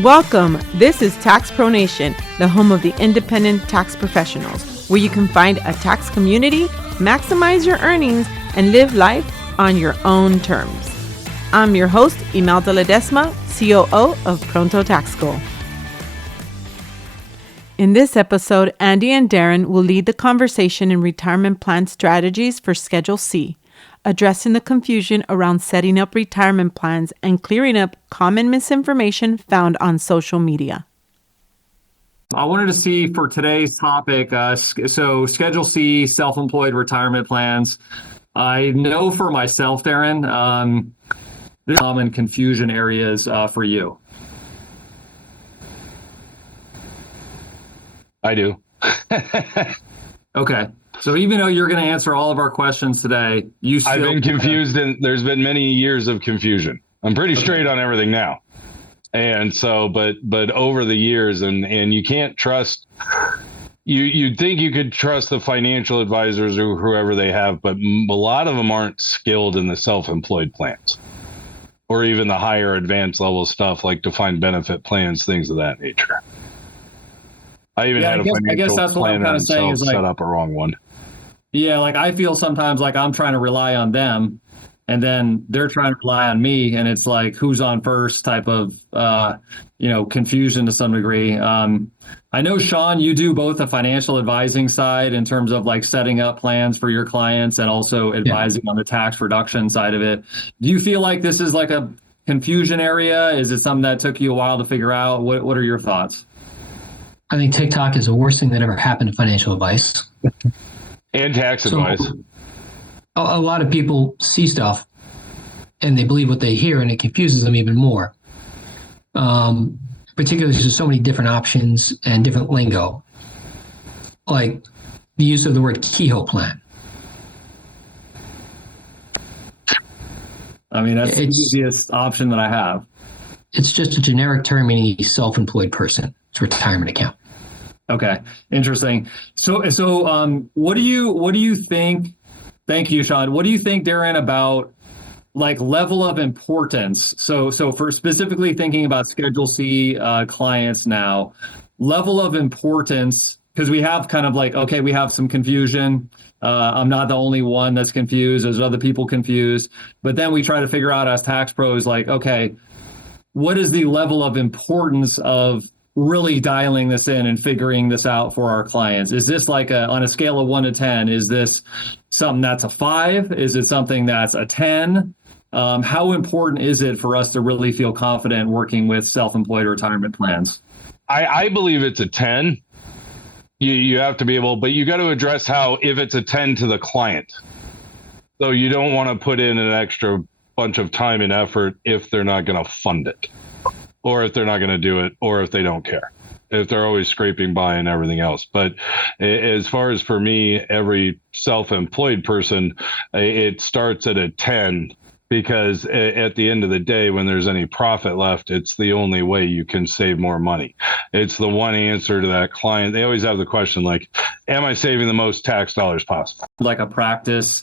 Welcome. This is Tax Pro Nation, the home of the independent tax professionals, where you can find a tax community, maximize your earnings, and live life on your own terms. I'm your host, Imelda Ledesma, COO of Pronto Tax School. In this episode, Andy and Darren will lead the conversation in retirement plan strategies for Schedule C, addressing the confusion around setting up retirement plans and clearing up common misinformation found on social media. I wanted to see for today's topic, so Schedule C, self-employed retirement plans. I know for myself, Darren, there's common confusion areas for you. I do. Okay. So even though you're going to answer all of our questions today, I've been confused, and there's been many years of confusion. I'm pretty straight on everything now. And so, but over the years, and you can't trust, you'd think you could trust the financial advisors or whoever they have, but a lot of them aren't skilled in the self-employed plans or even the higher advanced level stuff like defined benefit plans, things of that nature. I even had a financial planner himself set up a wrong one. Yeah, like I feel sometimes like I'm trying to rely on them, and then they're trying to rely on me, and it's like who's on first type of confusion to some degree. I know, Sean, you do both the financial advising side in terms of like setting up plans for your clients and also advising on the tax reduction side of it. Do you feel like this is like a confusion area? Is it something that took you a while to figure out? What are your thoughts? I think TikTok is the worst thing that ever happened to financial advice. And tax advice. A lot of people see stuff and they believe what they hear, and it confuses them even more. Particularly, there's so many different options and different lingo, like the use of the word Kehoe plan. I mean, that's the easiest option that I have. It's just a generic term meaning a self-employed person. It's a retirement account. Okay, interesting. So, what do you think? Thank you, Sean. What do you think, Darren, about like level of importance? So for specifically thinking about Schedule C clients now, level of importance, because we have kind of like, okay, we have some confusion. I'm not the only one that's confused. There's other people confused. But then we try to figure out as tax pros, like, okay, what is the level of importance of really dialing this in and figuring this out for our clients? Is this like on a scale of 1 to 10, is this something that's a 5? Is it something that's a 10? How important is it for us to really feel confident working with self-employed retirement plans? I believe it's a 10. You have to be able, but you got to address how, if it's a 10 to the client. So you don't want to put in an extra bunch of time and effort if they're not going to fund it, or if they're not going to do it, or if they don't care, if they're always scraping by and everything else. But as far as for me, every self-employed person, it starts at a 10, because at the end of the day, when there's any profit left, it's the only way you can save more money. It's the one answer to that client. They always have the question like, am I saving the most tax dollars possible? Like a practice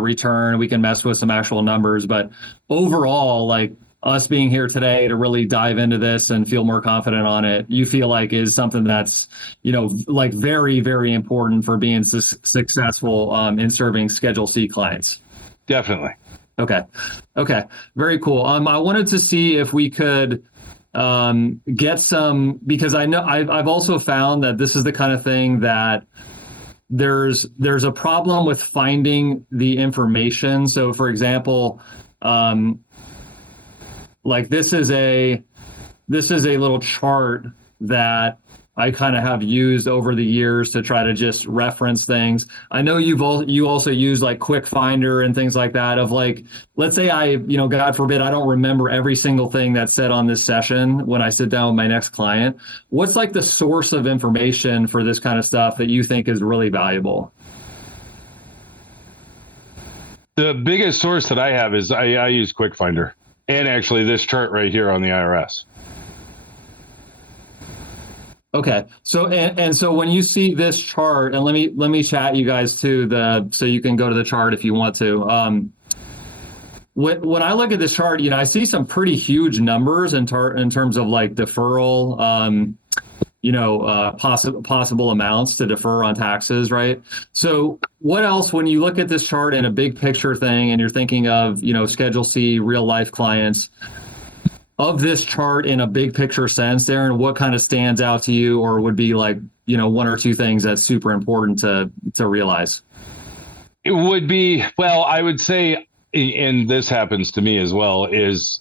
return, we can mess with some actual numbers, but overall, like, us being here today to really dive into this and feel more confident on it, you feel like is something that's, like very, very important for being successful in serving Schedule C clients? Definitely. Okay. Very cool. I wanted to see if we could get some, because I know I've also found that this is the kind of thing that there's a problem with finding the information. So for example, like this is a little chart that I kind of have used over the years to try to just reference things. I know you also use like Quick Finder and things like that of like, let's say I, God forbid, I don't remember every single thing that's said on this session when I sit down with my next client. What's like the source of information for this kind of stuff that you think is really valuable? The biggest source that I have is I use Quick Finder, and actually this chart right here on the IRS. Okay. So and so when you see this chart, and let me chat you guys too, so you can go to the chart if you want to. when I look at this chart, I see some pretty huge numbers in terms of like deferral, possible amounts to defer on taxes, right? So what else, when you look at this chart in a big picture thing and you're thinking of, Schedule C real life clients, of this chart in a big picture sense, Darren, what kind of stands out to you, or would be like, one or two things that's super important to realize? It would be, well, I would say, and this happens to me as well, is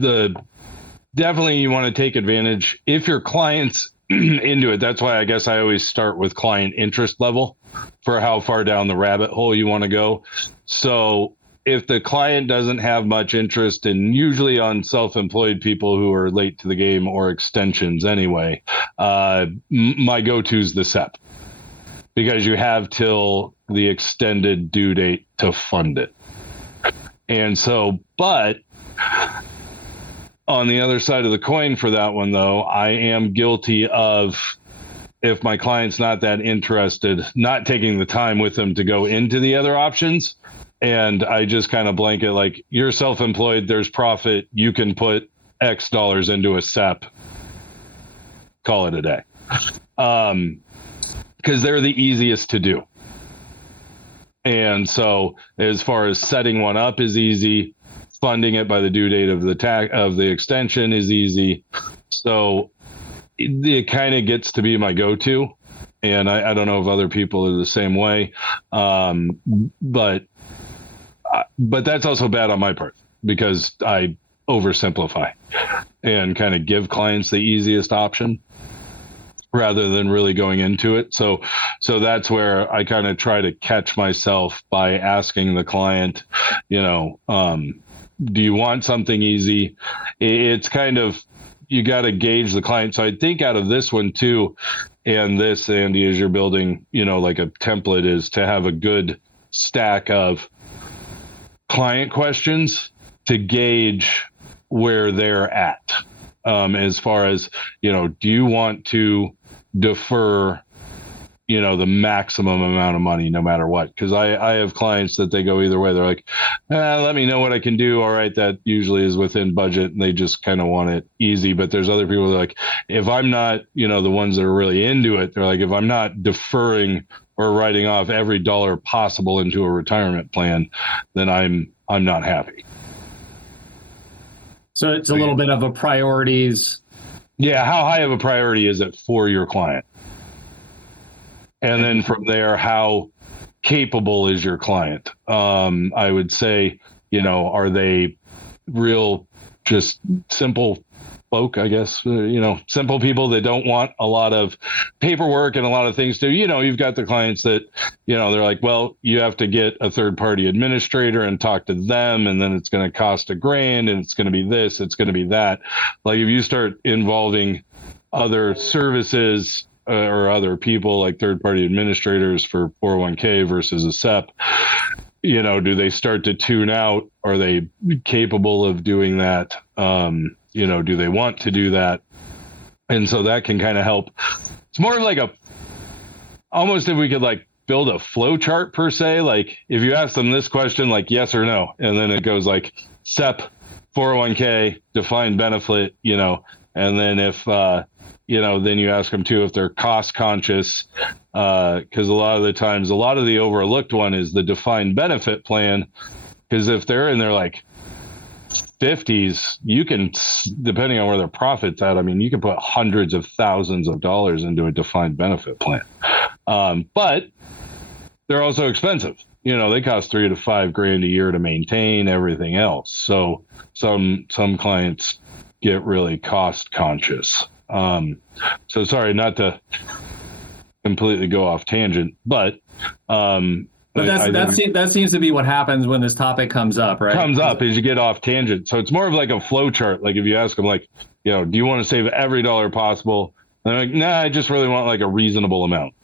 definitely you want to take advantage if your client's into it. That's why I guess I always start with client interest level for how far down the rabbit hole you want to go. So if the client doesn't have much interest, and usually on self-employed people who are late to the game or extensions anyway, my go-to is the SEP, because you have till the extended due date to fund it. And so, but on the other side of the coin for that one, though, I am guilty of, if my client's not that interested, not taking the time with them to go into the other options. And I just kind of blanket, like, you're self-employed, there's profit, you can put X dollars into a SEP, call it a day. Because they're the easiest to do. And so as far as setting one up is easy, funding it by the due date of the extension is easy. So it kind of gets to be my go-to. And I don't know if other people are the same way. But that's also bad on my part, because I oversimplify and kind of give clients the easiest option rather than really going into it. So that's where I kind of try to catch myself by asking the client, do you want something easy? It's kind of, you got to gauge the client. So I think out of this one too, and this, Andy, as you're building, like a template, is to have a good stack of client questions to gauge where they're at. As far as, do you want to defer, the maximum amount of money no matter what? Because I have clients that they go either way. They're like, let me know what I can do. All right, that usually is within budget, and they just kind of want it easy. But there's other people that are like, if I'm not, the ones that are really into it, they're like, if I'm not deferring or writing off every dollar possible into a retirement plan, then I'm not happy. So it's a little bit of a priorities. Yeah, how high of a priority is it for your client? And then from there, how capable is your client? I would say, are they real, just simple folk, I guess, simple people that don't want a lot of paperwork and a lot of things to, you've got the clients that, they're like, well, you have to get a third party administrator and talk to them, and then it's going to cost $1,000, and it's going to be this, it's going to be that. Like, if you start involving other services or other people, like third party administrators for 401k versus a SEP, do they start to tune out? Are they capable of doing that? Do they want to do that? And so that can kind of help. It's more of like almost if we could like build a flow chart per se, like if you ask them this question, like yes or no, and then it goes like SEP, 401k, defined benefit, and then if, then you ask them too if they're cost conscious, because a lot of the times, a lot of the overlooked one is the defined benefit plan, because if they're in their like 50s, you can, depending on where their profit's at, I mean, you can put hundreds of thousands of dollars into a defined benefit plan. But they're also expensive. They cost $3,000 to $5,000 a year to maintain, everything else. So some clients get really cost conscious. So sorry, not to completely go off tangent, but that seems to be what happens when this topic comes up, right? Comes up as you get off tangent. So it's more of like a flow chart. Like if you ask them, like, do you want to save every dollar possible? And they're like, nah, I just really want like a reasonable amount,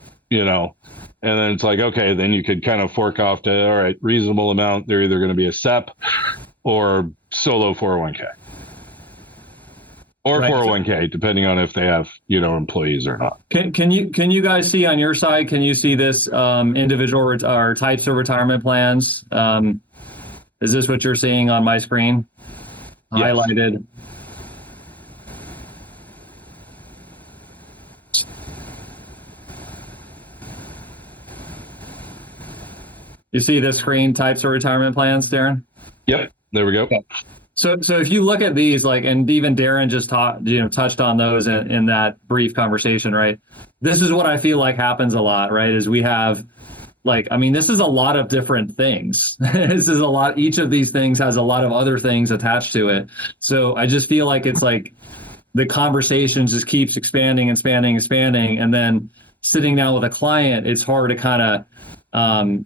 and then it's like, okay, then you could kind of fork off to, all right, reasonable amount. They're either going to be a SEP or solo 401k. Or right. 401k, depending on if they have, employees or not. Can you guys see on your side? Can you see this individual or types of retirement plans? Is this what you're seeing on my screen? Yes. Highlighted. You see the screen types of retirement plans, Darren? Yep. There we go. Okay. So if you look at these, like, and even Darren just touched on those in that brief conversation, right? This is what I feel like happens a lot, right? Is we have, like, I mean, this is a lot of different things. This is a lot. Each of these things has a lot of other things attached to it. So I just feel like it's like the conversation just keeps expanding, and then sitting down with a client, it's hard to kind of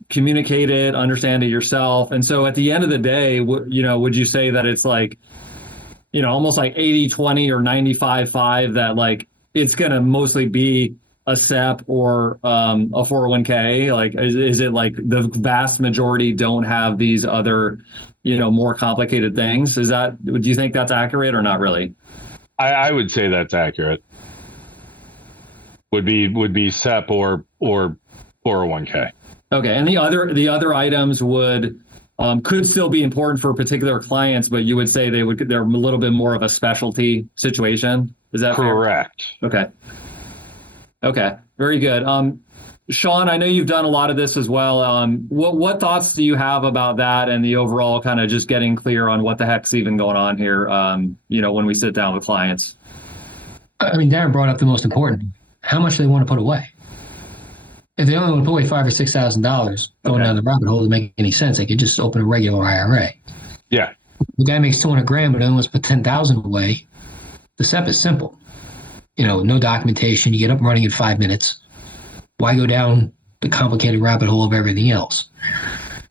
communicate it, understand it yourself. And so at the end of the day, would you say that it's like, almost like 80-20 or 95-5, that like it's going to mostly be a SEP or a 401k? Like, is it like the vast majority don't have these other, more complicated things? Do you think that's accurate or not really? I would say that's accurate. Would be SEP or 401k. Okay, and the other items could still be important for particular clients, but you would say they're a little bit more of a specialty situation. Is that correct? Fair? Okay, very good. Sean, I know you've done a lot of this as well. What thoughts do you have about that and the overall kind of just getting clear on what the heck's even going on here? When we sit down with clients. I mean, Darren brought up the most important. How much do they want to put away? If they only want to put away $5,000 or $6,000 going down the rabbit hole, to make any sense, they could just open a regular IRA. Yeah. The guy makes $200,000, but only wants to put $10,000 away. The SEP is simple. No documentation. You get up and running in 5 minutes. Why go down the complicated rabbit hole of everything else?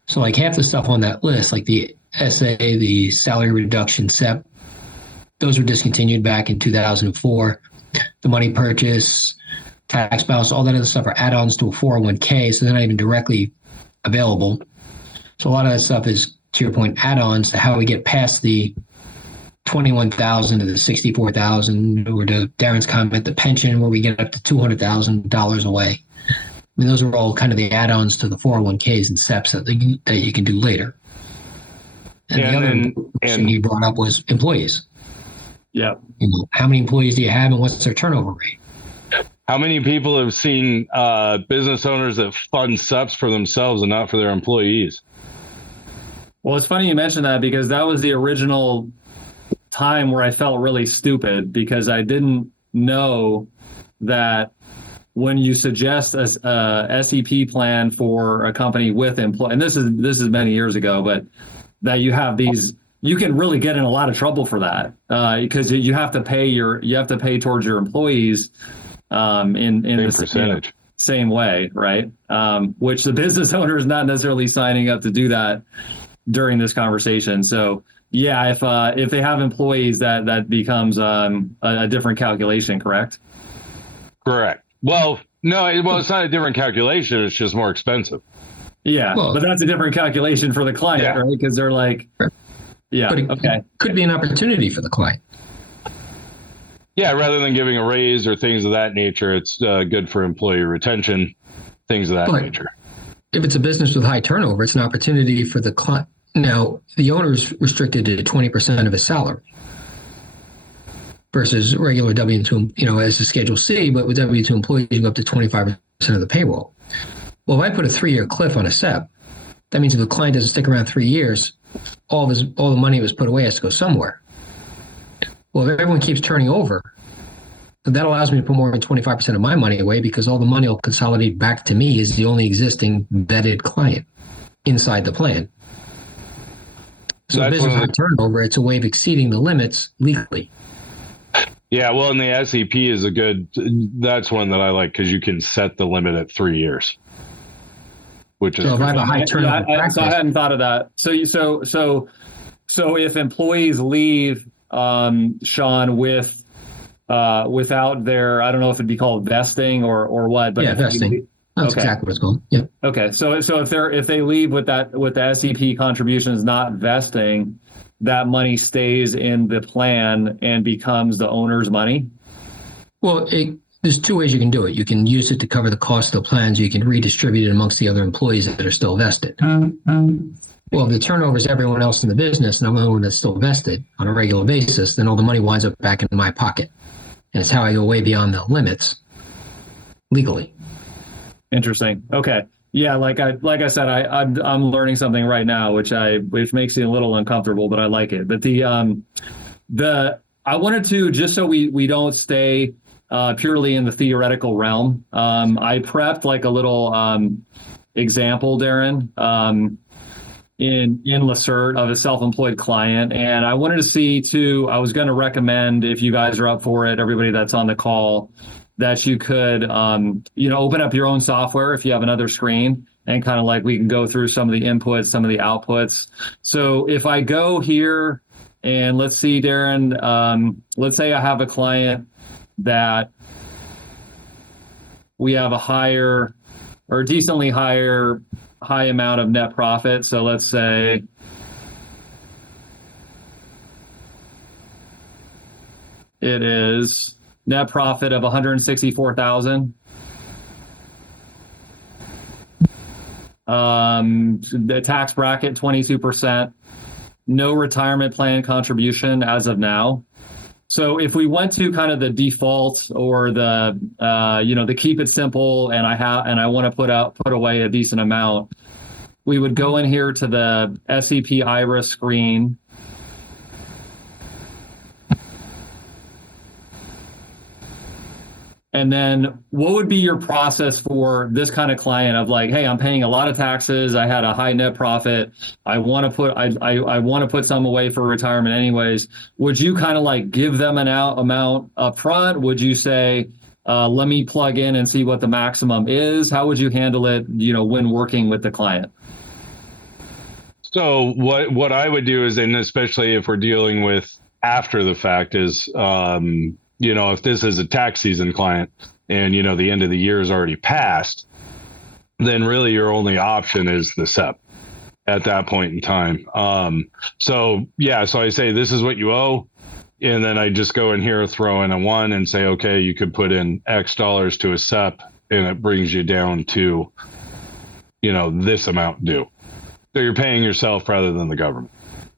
So like half the stuff on that list, like the SA, the salary reduction SEP, those were discontinued back in 2004. The money purchase, tax balance, all that other stuff are add-ons to a 401k, so they're not even directly available. So a lot of that stuff is, to your point, add-ons to how we get past the $21,000 to the $64,000, or to Darren's comment, the pension, where we get up to $200,000 away. I mean, those are all kind of the add-ons to the 401ks and SEPs that you can do later. And the other thing you brought up was employees. Yeah. How many employees do you have, and what's their turnover rate? How many people have seen business owners that fund SEPs for themselves and not for their employees? Well, it's funny you mentioned that, because that was the original time where I felt really stupid, because I didn't know that when you suggest a SEP plan for a company with employees, and this is many years ago, but that you have these, you can really get in a lot of trouble for that, because you have to pay towards your employees in the percentage. Same way, right? Which the business owner is not necessarily signing up to do that during this conversation. So yeah, if they have employees, that becomes a different calculation, correct? Correct. Well, no, it's not a different calculation. It's just more expensive. Yeah, but that's a different calculation for the client, right? Because they're like, yeah, but it could be an opportunity for the client. Yeah, rather than giving a raise or things of that nature, it's good for employee retention, things of that nature. If it's a business with high turnover, it's an opportunity for the client. Now, the owner's restricted to 20% of his salary versus regular W-2, as a Schedule C, but with W-2 employees, you go up to 25% of the payroll. Well, if I put a 3-year cliff on a SEP, that means if the client doesn't stick around 3 years, all the money was put away has to go somewhere. Well, if everyone keeps turning over, that allows me to put more than 25% of my money away, because all the money will consolidate back to me as the only existing vetted client inside the plan. So business high turnover, it's a way of exceeding the limits legally. Yeah, well, and the SEP is that's one that I like, because you can set the limit at 3 years. Which is so if I have a high turnover practice, so I hadn't thought of that. So if employees leave, Sean, without their, I don't know if it'd be called vesting or what, but vesting. That's exactly what it's called. Yeah. Okay. So if they leave with the SEP contributions not vesting, that money stays in the plan and becomes the owner's money? Well, There's two ways you can do it. You can use it to cover the cost of the plans, or you can redistribute it amongst the other employees that are still vested. Well, if the turnover is everyone else in the business and I'm the only one that's still vested on a regular basis, then all the money winds up back in my pocket. And it's how I go way beyond the limits legally. Interesting. Okay. Yeah, like I said, I'm learning something right now, which makes me a little uncomfortable, but I like it. But I wanted to, just so we don't stay purely in the theoretical realm, I prepped like a little example, Darren, in Lacerte of a self-employed client, and I wanted to see too. I was going to recommend, if you guys are up for it, everybody that's on the call, that you could open up your own software if you have another screen, and kind of like we can go through some of the inputs, some of the outputs. So if I go here and let's see, Darren, let's say I have a client that we have a higher or decently high amount of net profit. So let's say it is net profit of 164,000. The tax bracket 22%. No retirement plan contribution as of now. So if we went to kind of the default or the keep it simple, and I want to put away a decent amount, we would go in here to the SEP IRA screen. And then what would be your process for this kind of client of like, hey, I'm paying a lot of taxes. I had a high net profit. I want to put some away for retirement anyways. Would you kind of like give them an amount up front? Would you say, let me plug in and see what the maximum is? How would you handle it, when working with the client? So what I would do is, and especially if we're dealing with after the fact, is if this is a tax season client and, the end of the year is already passed, then really your only option is the SEP at that point in time. So I say, this is what you owe. And then I just go in here, throw in a 1 and say, okay, you could put in X dollars to a SEP, and it brings you down to, this amount due. So you're paying yourself rather than the government.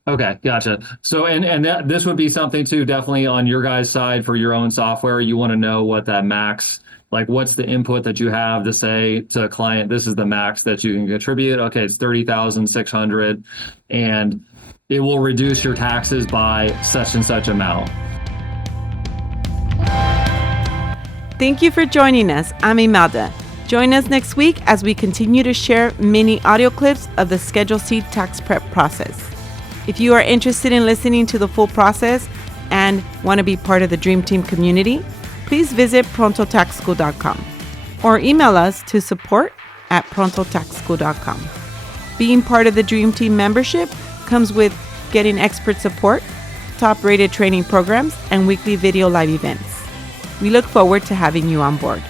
Okay, gotcha. So, and this would be something too, definitely on your guys' side for your own software. You want to know what that max, like what's the input that you have to say to a client, this is the max that you can contribute. Okay, it's 30,600, and it will reduce your taxes by such and such amount. Thank you for joining us. I'm Imelda. Join us next week as we continue to share mini audio clips of the Schedule C tax prep process. If you are interested in listening to the full process and want to be part of the Dream Team community, please visit prontotaxschool.com or email us to support@prontotaxschool.com. Being part of the Dream Team membership comes with getting expert support, top-rated training programs, and weekly video live events. We look forward to having you on board.